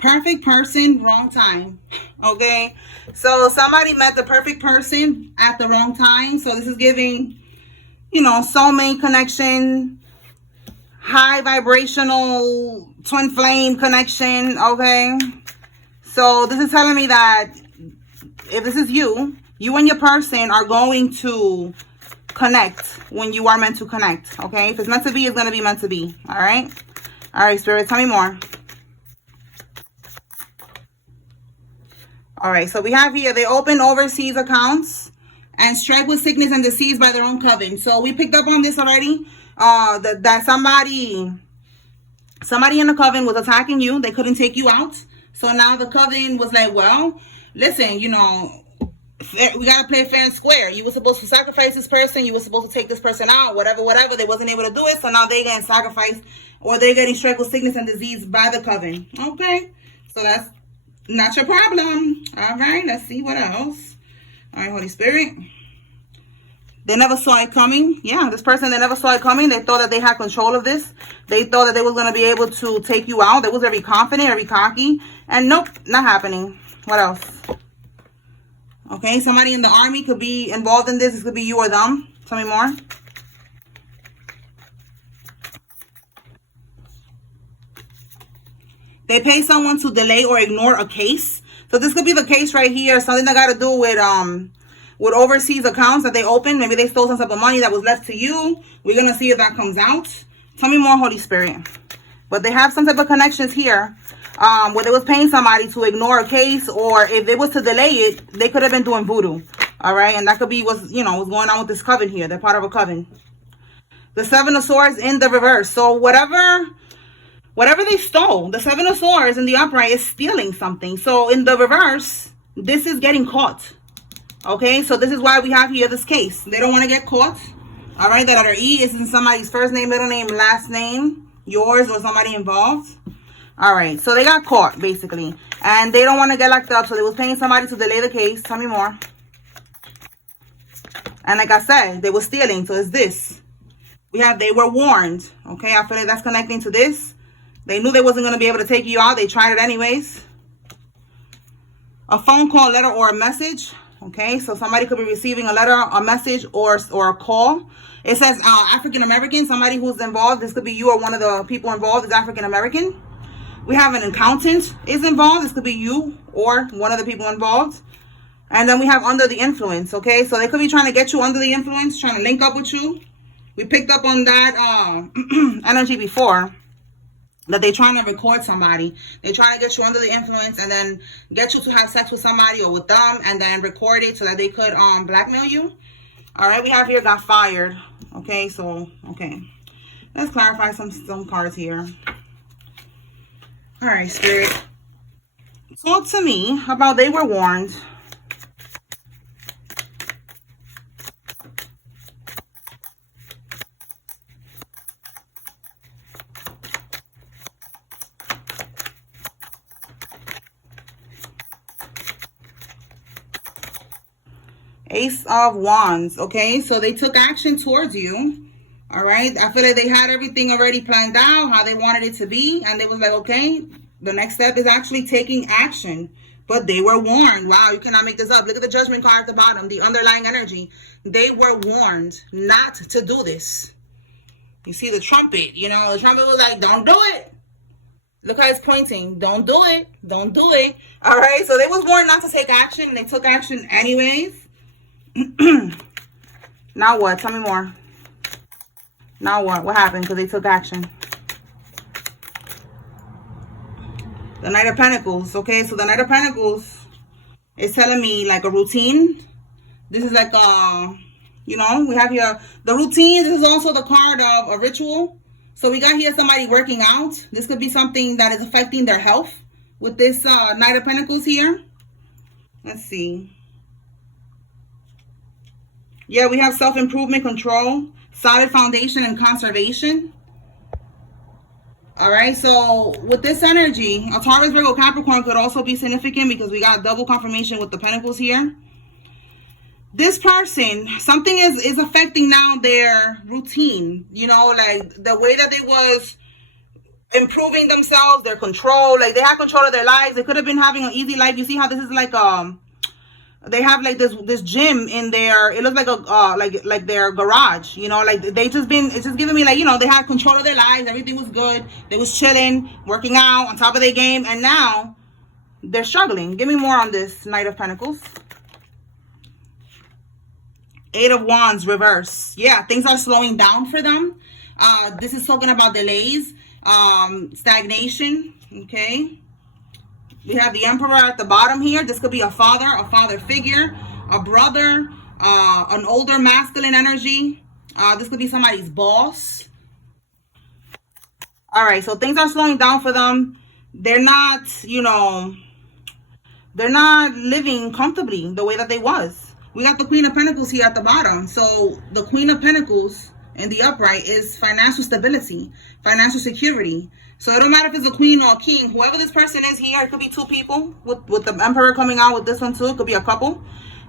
Perfect person, wrong time. Okay, so somebody met the perfect person at the wrong time. So this is giving, you know, soulmate connection, high vibrational twin flame connection. Okay, so this is telling me that if this is you and your person are going to connect when you are meant to connect. Okay, if it's meant to be, it's going to be meant to be. All right, Spirit, tell me more. All right, so we have here, they open overseas accounts and strike with sickness and disease by their own coven. So we picked up on this already, that somebody in the coven was attacking you. They couldn't take you out. So now the coven was like, well, listen, you know, we got to play fair and square. You were supposed to sacrifice this person. You were supposed to take this person out, whatever. They wasn't able to do it. So now they're getting sacrificed, or they're getting struck with sickness and disease by the coven. Okay, so that's not your problem. All right, let's see what else. All right, Holy Spirit. They never saw it coming. Yeah, this person, they never saw it coming. They thought that they had control of this. They thought that they was going to be able to take you out. They was very confident, very cocky. And nope, not happening. What else? Okay, somebody in the army could be involved in this. This could be you or them. Tell me more. They pay someone to delay or ignore a case. So this could be the case right here. Something that got to do with overseas accounts that they opened. Maybe they stole some type of money that was left to you. We're going to see if that comes out. Tell me more, Holy Spirit. But they have some type of connections here. Where they was paying somebody to ignore a case, or if they was to delay it, they could have been doing voodoo. All right. And that could be what's going on with this coven here. They're part of a coven. The Seven of Swords in the reverse. So whatever they stole, the Seven of Swords in the upright is stealing something. So in the reverse, this is getting caught. Okay, so this is why we have here this case. They don't want to get caught. All right, that letter E is in somebody's first name, middle name, last name, yours or somebody involved. All right, so they got caught basically, and they don't want to get locked up. So they was paying somebody to delay the case. Tell me more. And like I said, they were stealing. So it's this. They were warned. Okay, I feel like that's connecting to this. They knew they wasn't going to be able to take you out. They tried it anyways. A phone call, letter, or a message. Okay, so somebody could be receiving a letter, a message, or a call. It says African American, somebody who's involved. This could be you or one of the people involved is African American. We have an accountant is involved. This could be you or one of the people involved. And then we have under the influence. Okay, so they could be trying to get you under the influence, trying to link up with you. We picked up on that energy before. That they're trying to record somebody. They're trying to get you under the influence and then get you to have sex with somebody or with them and then record it so that they could blackmail you. All right, we have here got fired. Okay, so, okay. Let's clarify some cards here. All right, Spirit. Talk to me about they were warned. Ace of Wands. Okay, so they took action towards you. All right, I feel like they had everything already planned out, how they wanted it to be, and they was like, okay, the next step is actually taking action. But they were warned. Wow, you cannot make this up. Look at the Judgment card at the bottom, the underlying energy. They were warned not to do this. You see the trumpet, the trumpet was like, don't do it. Look how it's pointing. Don't do it. Don't do it. All right, so they was warned not to take action, and they took action anyways. Now what? Tell me more. Now what? What happened? Because they took action. The Knight of Pentacles. Okay, so the Knight of Pentacles is telling me like a routine. This is like we have here the routine. This is also the card of a ritual. So we got here somebody working out. This could be something that is affecting their health with this Knight of Pentacles here. Let's see. Yeah, we have self-improvement, control, solid foundation, and conservation. All right, so with this energy, a Taurus, Virgo, Capricorn could also be significant because we got double confirmation with the Pentacles here. This person, something is affecting now their routine, like the way that they was improving themselves, their control. Like, they have control of their lives. They could have been having an easy life. You see how this is like, they have like this gym in their, it looks like a like their garage, you know, like they just been, it's just giving me like, you know, they had control of their lives, everything was good, they was chilling, working out, on top of their game, and now they're struggling. Give me more on this Knight of Pentacles. Eight of Wands reverse. Yeah, things are slowing down for them. This is talking about delays, stagnation. Okay, we have the Emperor at the bottom here. This could be a father figure, a brother, an older masculine energy. This could be somebody's boss. All right, so things are slowing down for them. They're not, you know, they're not living comfortably the way that they was. We got the Queen of Pentacles here at the bottom. So the Queen of Pentacles in the upright is financial stability, financial security. So it don't matter if it's a queen or a king. Whoever this person is here, it could be two people with the Emperor coming out with this one too. It could be a couple.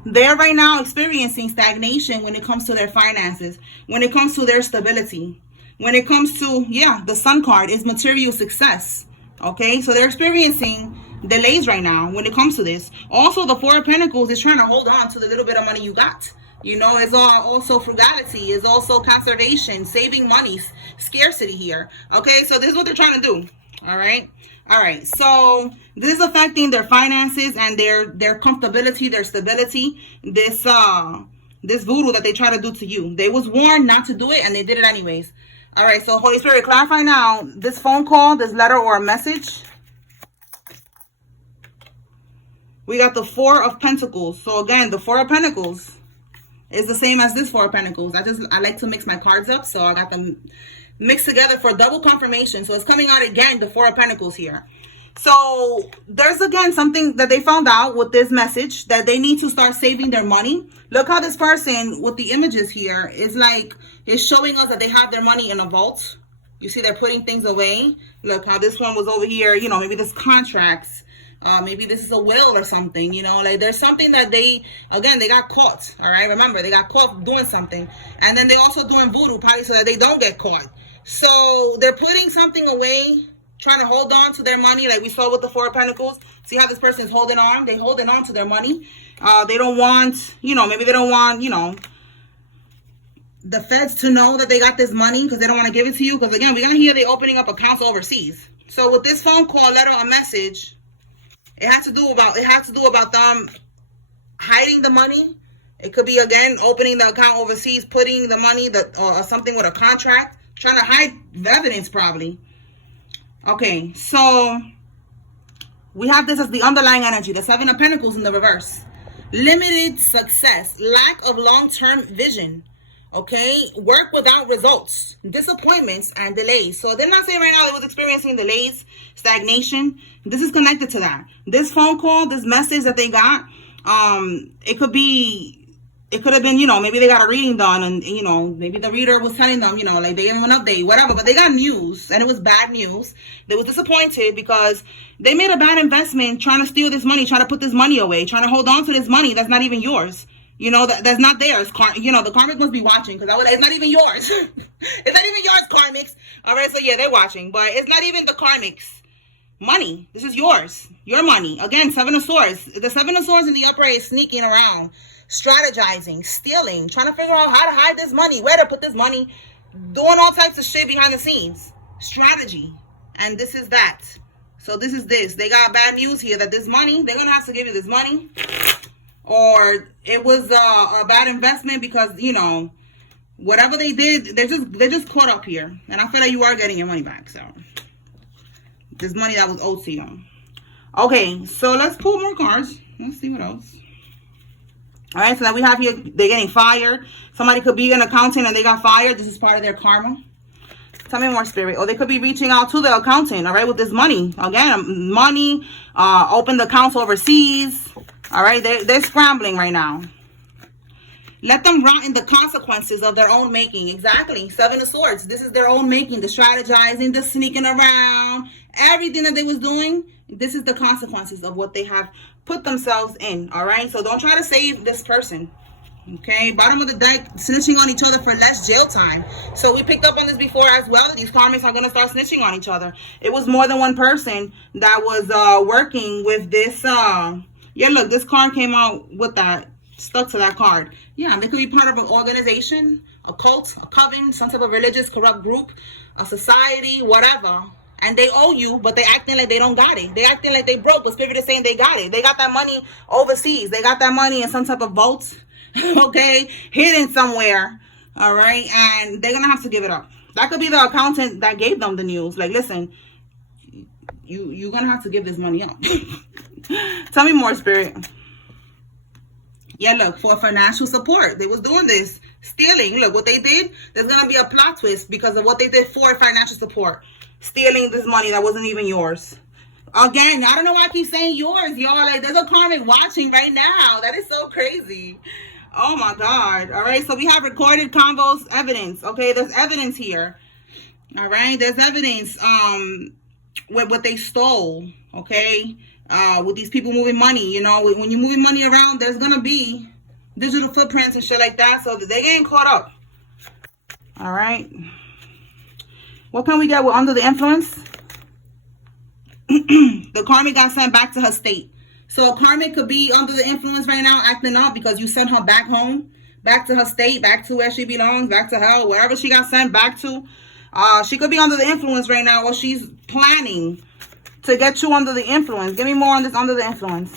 They're right now experiencing stagnation when it comes to their finances, when it comes to their stability, when it comes to, yeah, the Sun card is material success. Okay, so they're experiencing delays right now when it comes to this. Also, the Four of Pentacles is trying to hold on to the little bit of money you got. You know, it's also frugality, it's also conservation, saving money, scarcity here. Okay, so this is what they're trying to do. All right, so this is affecting their finances and their comfortability, their stability. This voodoo that they try to do to you, they was warned not to do it and they did it anyways. All right, so Holy Spirit, clarify now this phone call, this letter or a message. We got the Four of Pentacles. So again, the Four of Pentacles is the same as this Four of Pentacles. I like to mix my cards up, so I got them mixed together for double confirmation. So it's coming out again, the Four of Pentacles here. So there's again something that they found out with this message, that they need to start saving their money. Look how this person with the images here is like, it's showing us that they have their money in a vault. You see they're putting things away. Look how this one was over here, you know, maybe this contracts. Maybe this is a will or something, you know, like there's something that they got caught. All right, remember, they got caught doing something, and then they also doing voodoo probably so that they don't get caught. So they're putting something away, trying to hold on to their money, like we saw with the Four of Pentacles. See how this person is holding on? They're holding on to their money. They don't want, you know, maybe they don't want, you know, the feds to know that they got this money because they don't want to give it to you. Because again, we got here, they opening up accounts overseas. So with this phone call, letter, or message, it has to do about them hiding the money. It could be, again, opening the account overseas, putting the money, or something with a contract, trying to hide the evidence probably. Okay, so we have this as the underlying energy, the Seven of Pentacles in the reverse. Limited success, lack of long-term vision. Okay, work without results, disappointments, and delays. So they're not saying right now they was experiencing delays, stagnation. This is connected to that. This phone call, this message that they got, it could have been, you know, maybe they got a reading done, and, you know, maybe the reader was telling them, you know, like they gave them an update, whatever, but they got news, and it was bad news. They was disappointed because they made a bad investment trying to steal this money, trying to put this money away, trying to hold on to this money that's not even yours. You know, that's not theirs. You know, the karmic must be watching, because it's not even yours. It's not even yours, karmics. All right, so yeah, they're watching, but it's not even the karmics' money. This is yours, your money. Again, Seven of Swords. The Seven of Swords in the upright is sneaking around, strategizing, stealing, trying to figure out how to hide this money, where to put this money, doing all types of shit behind the scenes. Strategy. And this is that. So this is this. They got bad news here that this money, they're going to have to give you this money. Or it was a bad investment because, you know, whatever they did, they're just caught up here. And I feel like you are getting your money back. So this money that was owed to you. Okay, so let's pull more cards. Let's see what else. All right, so now we have here, they're getting fired. Somebody could be an accountant and they got fired. This is part of their karma. Tell me more, Spirit. Or they could be reaching out to the accountant, all right, with this money. Again, money, open the accounts overseas. All right, they're scrambling right now. Let them rot in the consequences of their own making. Exactly. Seven of Swords. This is their own making. The strategizing, the sneaking around, everything that they was doing. This is the consequences of what they have put themselves in. All right. So don't try to save this person. Okay, bottom of the deck, snitching on each other for less jail time. So we picked up on this before as well. These karmics are going to start snitching on each other. It was more than one person that was working with this. Yeah, look, this card came out with that, stuck to that card. Yeah, they could be part of an organization, a cult, a coven, some type of religious corrupt group, a society, whatever. And they owe you, but they acting like they don't got it. They acting like they broke, but Spirit is saying they got it. They got that money overseas. They got that money in some type of vault, okay, hidden somewhere, all right? And they're going to have to give it up. That could be the accountant that gave them the news. Like, listen, you're going to have to give this money up. Tell me more, Spirit. Yeah, look, for financial support. They was doing this, stealing. Look, what they did, there's going to be a plot twist because of what they did for financial support. Stealing this money that wasn't even yours. Again, I don't know why I keep saying yours, y'all. Like, there's a karmic watching right now. That is so crazy. Oh, my God. All right, so we have recorded convos, evidence. Okay, there's evidence here. All right, there's evidence with what they stole, okay? With these people moving money, you know, when you're moving money around, there's going to be digital footprints and shit like that, so they're getting caught up. All right. What can we get with under the influence? The karmic got sent back to her state. So a karmic could be under the influence right now, acting up because you sent her back home, back to her state, back to where she belongs, back to hell, wherever she got sent back to. She could be under the influence right now, or she's planning to get you under the influence. Give me more on this under the influence.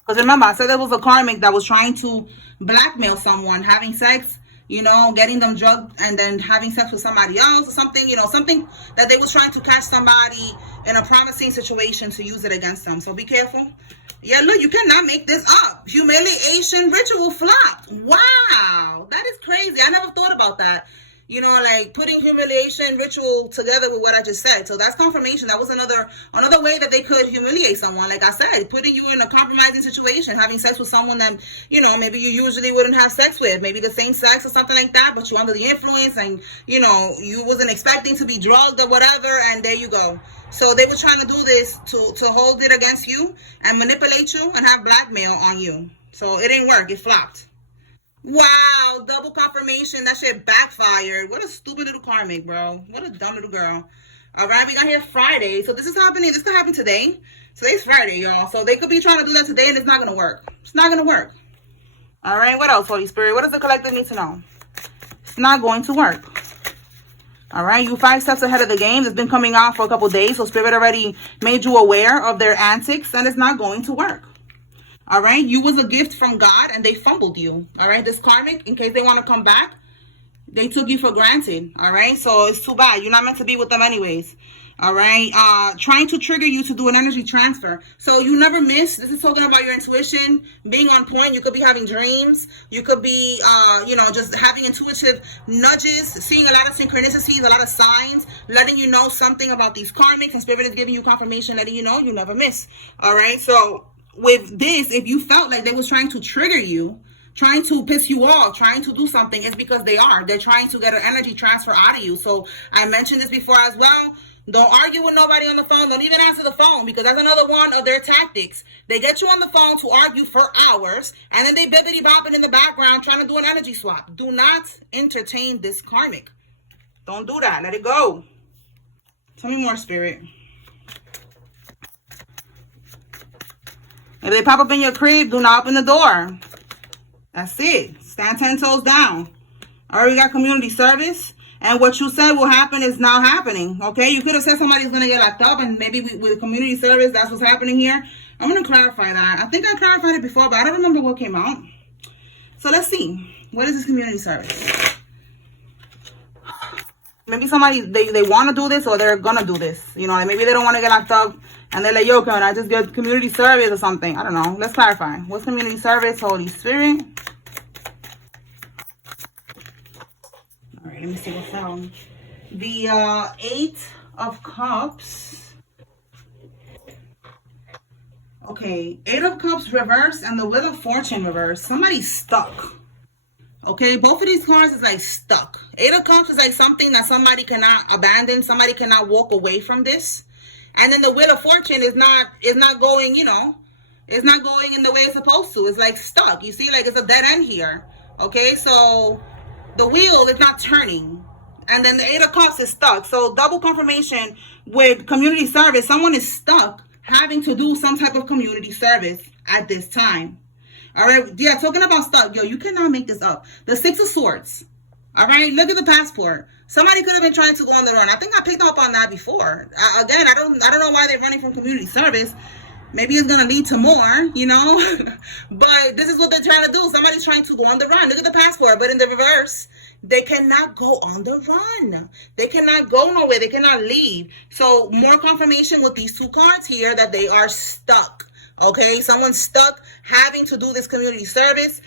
Because remember, I said there was a karmic that was trying to blackmail someone, having sex, you know, getting them drugged and then having sex with somebody else or something, you know, something that they was trying to catch somebody in a promising situation to use it against them. So be careful. Yeah, look, you cannot make this up. Humiliation ritual flopped. Wow, that is crazy. I never thought about that. You know, like putting humiliation ritual together with what I just said. So that's confirmation. That was another way that they could humiliate someone. Like I said, putting you in a compromising situation, having sex with someone that, you know, maybe you usually wouldn't have sex with, maybe the same sex or something like that, but you're under the influence and, you know, you wasn't expecting to be drugged or whatever, and there you go. So they were trying to do this to hold it against you and manipulate you and have blackmail on you. So it didn't work. It flopped. Wow, double confirmation. That shit backfired. What a stupid little karmic, bro. What a dumb little girl. All right, we got here Friday. So this is happening. This could happen today. Today's Friday, y'all. So they could be trying to do that today, and it's not going to work. It's not going to work. All right, what else, Holy Spirit? What does the collective need to know? It's not going to work. All right, you 5 steps ahead of the game. It's been coming out for a couple days, so Spirit already made you aware of their antics, and it's not going to work. All right, you was a gift from God and they fumbled you. All right, this karmic, in case they want to come back, they took you for granted. All right, so it's too bad. You're not meant to be with them anyways. All right, trying to trigger you to do an energy transfer. So you never miss. This is talking about your intuition being on point. You could be having dreams. You could be, you know, just having intuitive nudges, seeing a lot of synchronicities, a lot of signs, letting you know something about these karmics, and Spirit is giving you confirmation, letting you know you never miss. All right, so with this, if you felt like they was trying to trigger you, trying to piss you off, trying to do something, it's because they're trying to get an energy transfer out of you. So I mentioned this before as well. Don't argue with nobody on the phone. Don't even answer the phone, because that's another one of their tactics. They get you on the phone to argue for hours, and then they bibbity bopping in the background trying to do an energy swap. Do not entertain this karmic. Don't do that. Let it go. Tell me more, Spirit. If they pop up in your crib, do not open the door. That's it. Stand 10 toes down. I already got community service. And what you said will happen is now happening. Okay? You could have said somebody's going to get locked up, and maybe with community service, that's what's happening here. I'm going to clarify that. I think I clarified it before, but I don't remember what came out. So let's see. What is this community service? Maybe somebody, they want to do this, or they're going to do this. You know, like maybe they don't want to get locked up. And they're like, yo, can I just get community service or something? I don't know. Let's clarify. What's community service, Holy Spirit? All right, let me see what's down. The 8 of Cups. Okay, 8 of Cups reverse and the Wheel of Fortune reverse. Somebody's stuck. Okay, both of these cards is like stuck. 8 of Cups is like something that somebody cannot abandon. Somebody cannot walk away from this. And then the Wheel of Fortune is not going, you know, It's not going in the way it's supposed to. It's like stuck. You see, like it's a dead end here. Okay, so the wheel is not turning. And then the 8 of Cups is stuck. So double confirmation with community service. Someone is stuck having to do some type of community service at this time. All right. Yeah, talking about stuck. Yo, you cannot make this up. The 6 of Swords. All right. Look at the passport. Somebody could have been trying to go on the run. I think I picked up on that before. Again, I don't know why they're running from community service. Maybe it's going to lead to more, you know. But this is what they're trying to do. Somebody's trying to go on the run. Look at the passport. But in the reverse, they cannot go on the run. They cannot go nowhere. They cannot leave. So more confirmation with these 2 cards here that they are stuck. Okay, someone's stuck having to do this community service.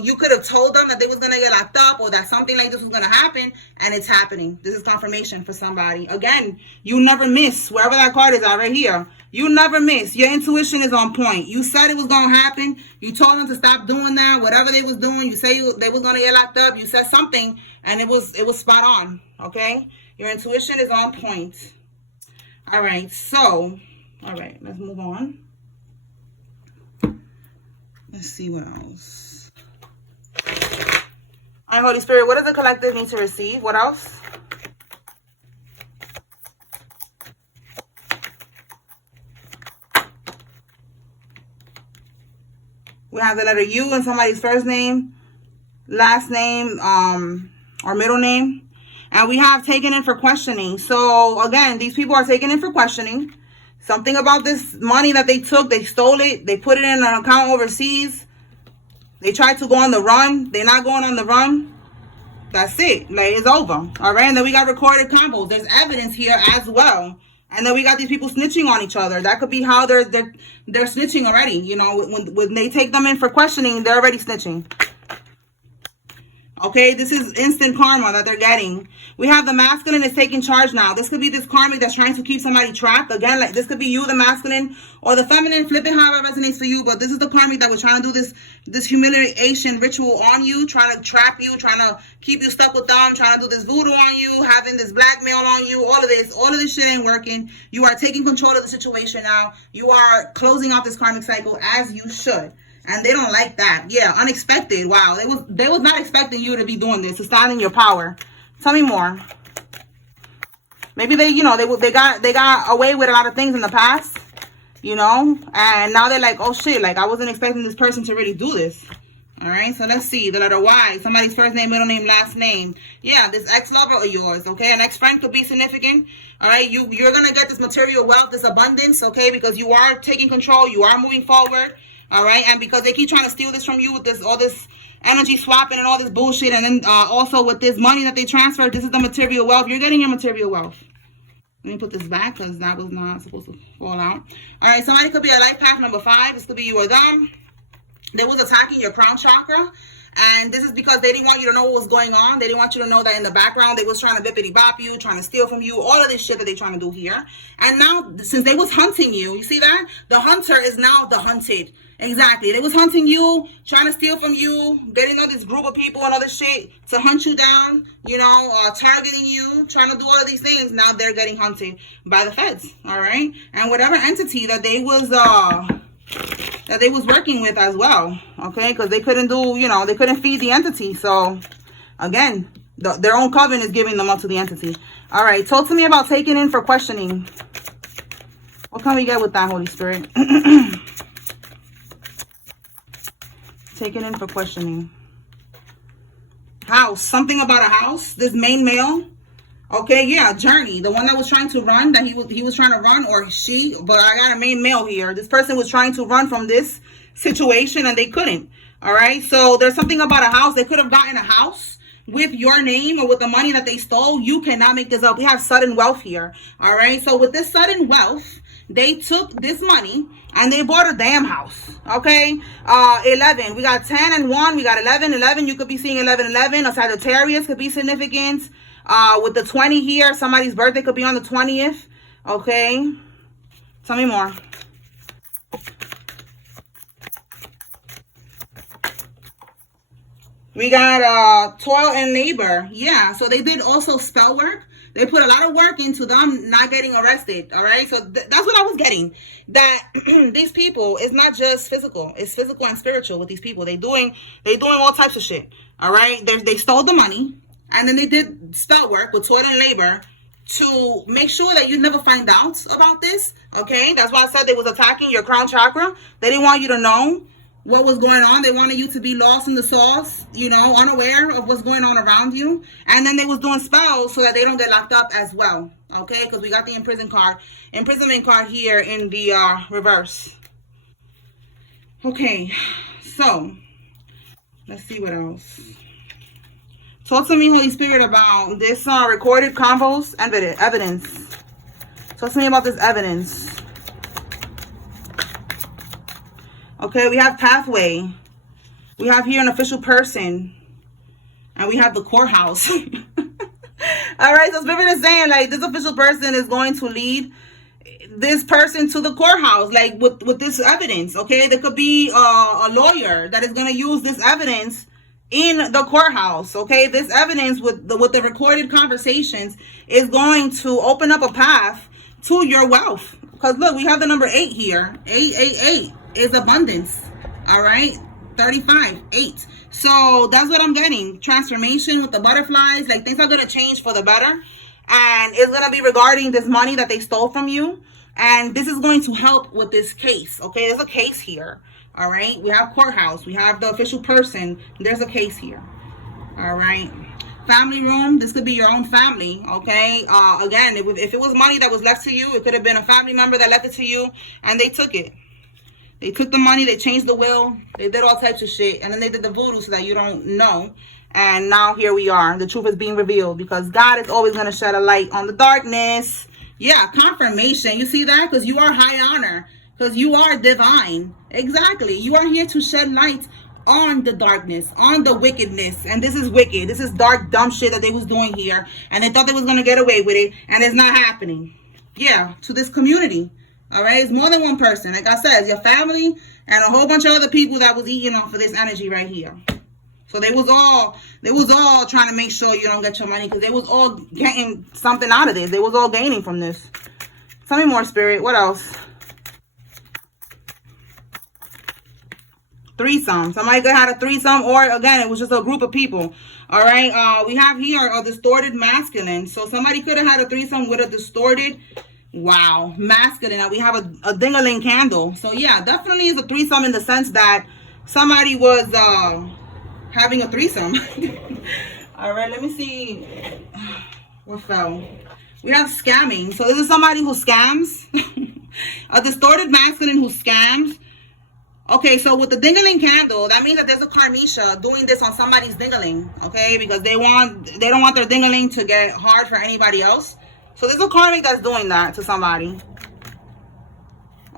You could have told them that they was going to get locked up or that something like this was going to happen, and it's happening. This is confirmation for somebody. Again, you never miss. Wherever that card is at right here, you never miss. Your intuition is on point. You said it was going to happen. You told them to stop doing that. Whatever they was doing, you say they was going to get locked up. You said something, and it was spot on. Okay, your intuition is on point. All right, so, all right, let's move on. Let's see what else. All right, Holy Spirit, what does the collective need to receive? What else? We have the letter U in somebody's first name, last name, or middle name. And we have taken in for questioning. So, again, these people are taken in for questioning. Something about this money that they took, they stole it, they put it in an account overseas. They tried to go on the run. They're not going on the run. That's it. Like, it's over. All right. And then we got recorded combos. There's evidence here as well. And then we got these people snitching on each other. That could be how they're snitching already. You know, when they take them in for questioning, they're already snitching. Okay, this is instant karma that they're getting. We have the masculine is taking charge now. This could be this karmic that's trying to keep somebody trapped. Again, like this could be you, the masculine, or the feminine, flipping however it resonates for you. But this is the karmic that was trying to do this humiliation ritual on you, trying to trap you, trying to keep you stuck with them, trying to do this voodoo on you, having this blackmail on you. All of this shit ain't working. You are taking control of the situation now. You are closing off this karmic cycle as you should. And they don't like that. Yeah, unexpected. Wow, they was not expecting you to be doing this, to stand in your power. Tell me more. Maybe they got away with a lot of things in the past, you know, and now they're like, oh shit, like I wasn't expecting this person to really do this. All right, so let's see the letter Y. Somebody's first name, middle name, last name. Yeah, this ex-lover of yours. Okay, an ex-friend could be significant. All right, you're gonna get this material wealth, this abundance. Okay, because you are taking control, you are moving forward. All right, and because they keep trying to steal this from you with all this energy swapping and all this bullshit, and then also with this money that they transferred, this is the material wealth. You're getting your material wealth. Let me put this back because that was not supposed to fall out. All right, somebody could be a life path number 5. This could be you or them. They was attacking your crown chakra. And this is because they didn't want you to know what was going on. They didn't want you to know that in the background, they was trying to bippity bop you, trying to steal from you, all of this shit that they trying to do here. And now, since they was hunting you see that? The hunter is now the hunted. Exactly. They was hunting you, trying to steal from you, getting all this group of people and all this shit to hunt you down, you know, targeting you, trying to do all of these things. Now they're getting hunted by the feds. All right. And whatever entity that they was working with as well, okay, because they couldn't do, you know, they couldn't feed the entity. So again, their own coven is giving them up to the entity. All right, talk to me about taking in for questioning. What can we get with that, Holy Spirit? Taking in for questioning. House, something about a house. This main male. Okay, yeah, journey. The one that was trying to run, that he was trying to run, or she, but I got a main male here. This person was trying to run from this situation and they couldn't. All right, so there's something about a house. They could have gotten a house with your name or with the money that they stole. You cannot make this up. We have sudden wealth here. All right, so with this sudden wealth, they took this money and they bought a damn house. Okay, 11. We got 10 and 1. We got 11. 11, you could be seeing 11. 11. A Sagittarius could be significant. With the 20 here, somebody's birthday could be on the 20th. Okay, tell me more. We got toil and labor. Yeah, so they did also spell work. They put a lot of work into them not getting arrested. All right. So that's what I was getting. That these people, it's not just physical. It's physical and spiritual with these people. They doing all types of shit. All right. They stole the money, and then they did spell work with toil and labor to make sure that you never find out about this. Okay. That's why I said they was attacking your crown chakra. They didn't want you to know what was going on. They wanted you to be lost in the sauce, you know, unaware of what's going on around you. And then they was doing spells so that they don't get locked up as well. Okay, because we got the imprisonment card here in the reverse. Okay, so let's see what else. Talk to me, Holy Spirit, about this recorded convos and evidence. Talk to me about this evidence. Okay, we have pathway. We have here an official person. And we have the courthouse. All right, so Spirit is saying, like, this official person is going to lead this person to the courthouse, like, with this evidence, okay? There could be a lawyer that is going to use this evidence in the courthouse, okay? This evidence with the recorded conversations is going to open up a path to your wealth. Because, look, we have the number 8 here. 888 is abundance, all right? 35, 8. So that's what I'm getting. Transformation with the butterflies. Like, things are going to change for the better. And it's going to be regarding this money that they stole from you. And this is going to help with this case. Okay, there's a case here. All right. We have courthouse. We have the official person. There's a case here. All right. Family room. This could be your own family. Okay. Again, if it was money that was left to you, it could have been a family member that left it to you and they took it. They took the money, they changed the will, they did all types of shit, and then they did the voodoo so that you don't know. And now here we are. The truth is being revealed because God is always going to shed a light on the darkness. Yeah, confirmation. You see that? Because you are high honor. Because you are divine. Exactly. You are here to shed light on the darkness, on the wickedness. And this is wicked. This is dark, dumb shit that they was doing here. And they thought they was going to get away with it. And it's not happening. Yeah, to this community. All right, it's more than one person. Like I said, it's your family and a whole bunch of other people that was eating off of this energy right here. So they was all trying to make sure you don't get your money because they was all getting something out of this. They was all gaining from this. Tell me more, Spirit. What else? Threesome. Somebody could have had a threesome, or again, it was just a group of people. All right. We have here a distorted masculine. So somebody could have had a threesome with a distorted. Wow, masculine. Now we have a ding-a-ling candle. So yeah, definitely is a threesome in the sense that somebody was having a threesome. All right, let me see. What fell? We have scamming. So this is somebody who scams. A distorted masculine who scams. Okay, so with the ding-a-ling candle, that means that there's a karmisha doing this on somebody's ding-a-ling. Okay, because they don't want their ding-a-ling to get hard for anybody else. So there's a karmic that's doing that to somebody.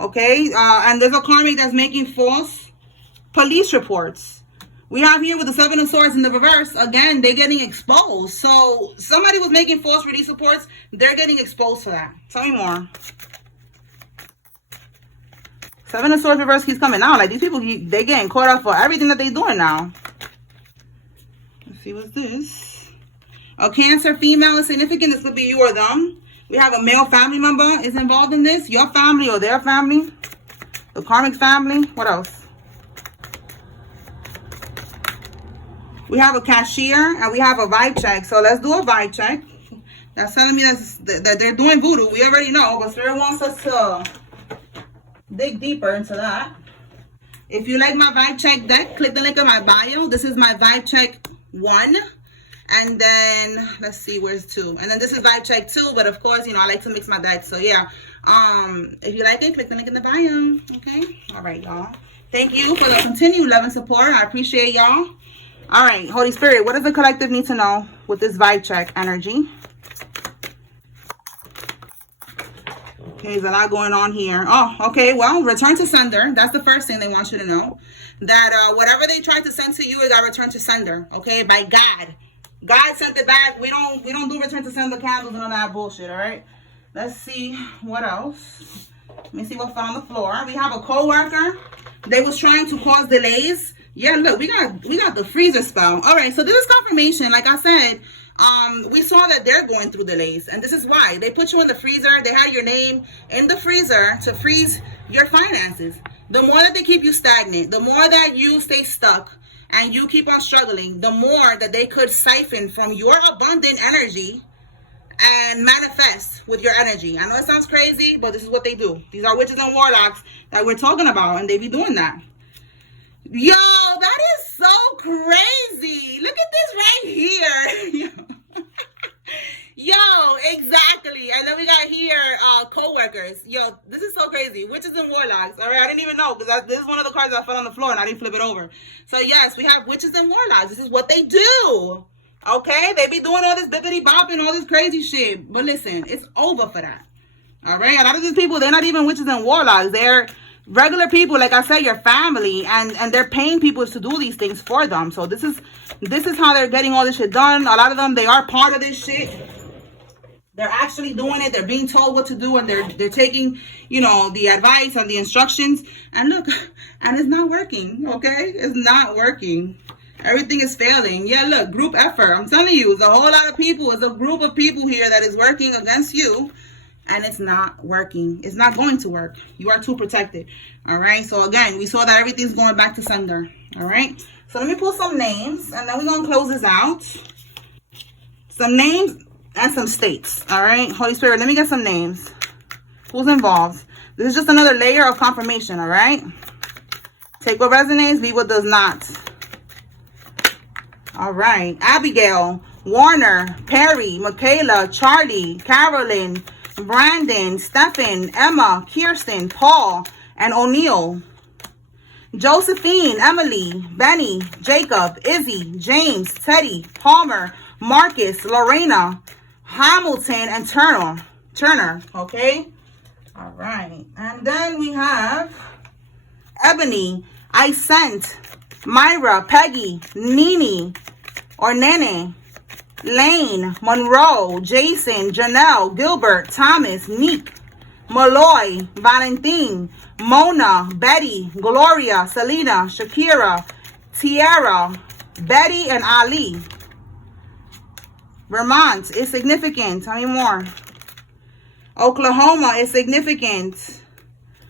Okay. And there's a karmic that's making false police reports. We have here with the 7 of Swords in the reverse. Again, they're getting exposed. So somebody was making false police reports. They're getting exposed for that. Tell me more. 7 of Swords reverse keeps coming out. Like these people, they're getting caught up for everything that they're doing now. Let's see what's this. A Cancer female is significant. This could be you or them. We have a male family member is involved in this. Your family or their family. The karmic family. What else? We have a cashier and we have a vibe check. So let's do a vibe check. That's telling me that they're doing voodoo. We already know, but Spirit wants us to dig deeper into that. If you like my vibe check deck, click the link in my bio. This is my vibe check 1. And then, let's see, where's 2? And then this is vibe check 2, but of course, you know, I like to mix my decks. So yeah, if you like it, click the link in the bio, okay? All right, y'all. Thank you for the continued love and support. I appreciate y'all. All right, Holy Spirit, what does the collective need to know with this vibe check energy? Okay, there's a lot going on here. Oh, okay, well, return to sender. That's the first thing they want you to know. That whatever they tried to send to you, it got returned to sender, okay, by God. God sent it back. We don't do return to sender candles and all that bullshit, all right? Let's see what else. Let me see what fell on the floor. We have a co-worker. They was trying to cause delays. Yeah, look, we got the freezer spell. All right, so this is confirmation. Like I said, we saw that they're going through delays, and this is why. They put you in the freezer. They had your name in the freezer to freeze your finances. The more that they keep you stagnant, the more that you stay stuck and you keep on struggling, the more that they could siphon from your abundant energy and manifest with your energy. I know it sounds crazy, but this is what they do. These are witches and warlocks that we're talking about, and they be doing that. Yo, that is so crazy. Look at this right here. Yo, exactly. And then we got here co-workers. Yo, this is so crazy. Witches and warlocks. All right, I didn't even know, because this is one of the cards that fell on the floor and I didn't flip it over. So yes, we have witches and warlocks. This is what they do. Okay, they be doing all this bippity bopping, all this crazy shit. But listen, it's over for that. All right, a lot of these people, they're not even witches and warlocks. They're regular people, like I said, your family, and they're paying people to do these things for them. So this is how they're getting all this shit done. A lot of them, they are part of this shit. They're actually doing it. They're being told what to do, and they're taking, you know, the advice and the instructions. And look, and it's not working. Okay, it's not working. Everything is failing. Yeah, look, group effort. I'm telling you, it's a whole lot of people. It's a group of people here that is working against you. And it's not working. It's not going to work. You are too protected. All right. So again, we saw that everything's going back to sender. All right. So let me pull some names, and then we're going to close this out. Some names and some states. All right. Holy Spirit, let me get some names. Who's involved? This is just another layer of confirmation. All right. Take what resonates, leave what does not. All right. Abigail, Warner, Perry, Michaela, Charlie, Carolyn, Brandon, Stephen, Emma, Kirsten, Paul, and O'Neill. Josephine, Emily, Benny, Jacob, Izzy, James, Teddy, Palmer, Marcus, Lorena, Hamilton, and Turner. Okay? All right. And then we have Ebony, I sent, Myra, Peggy, Nene, or Nene, Lane, Monroe, Jason, Janelle, Gilbert, Thomas, Neek, Malloy, Valentine, Mona, Betty, Gloria, Selena, Shakira, Tiara, Betty, and Ali. Vermont is significant. Tell me more. Oklahoma is significant.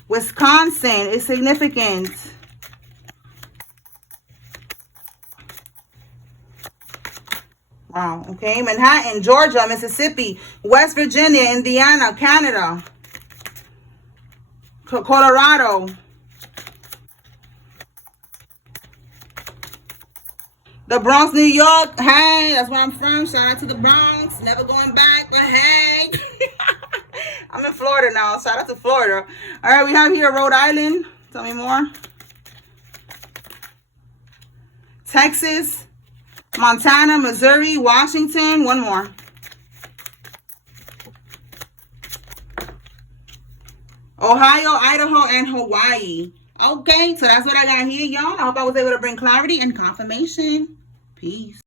Wisconsin is significant. Wow, okay. Manhattan, Georgia, Mississippi, West Virginia, Indiana, Canada, Colorado, the Bronx, New York. Hey, that's where I'm from. Shout out to the Bronx. Never going back, but hey. I'm in Florida now. Shout out to Florida. All right, we have here Rhode Island. Tell me more. Texas, Montana, Missouri, Washington. One more. Ohio, Idaho, and Hawaii. Okay, so that's what I got here, y'all. I hope I was able to bring clarity and confirmation. Peace.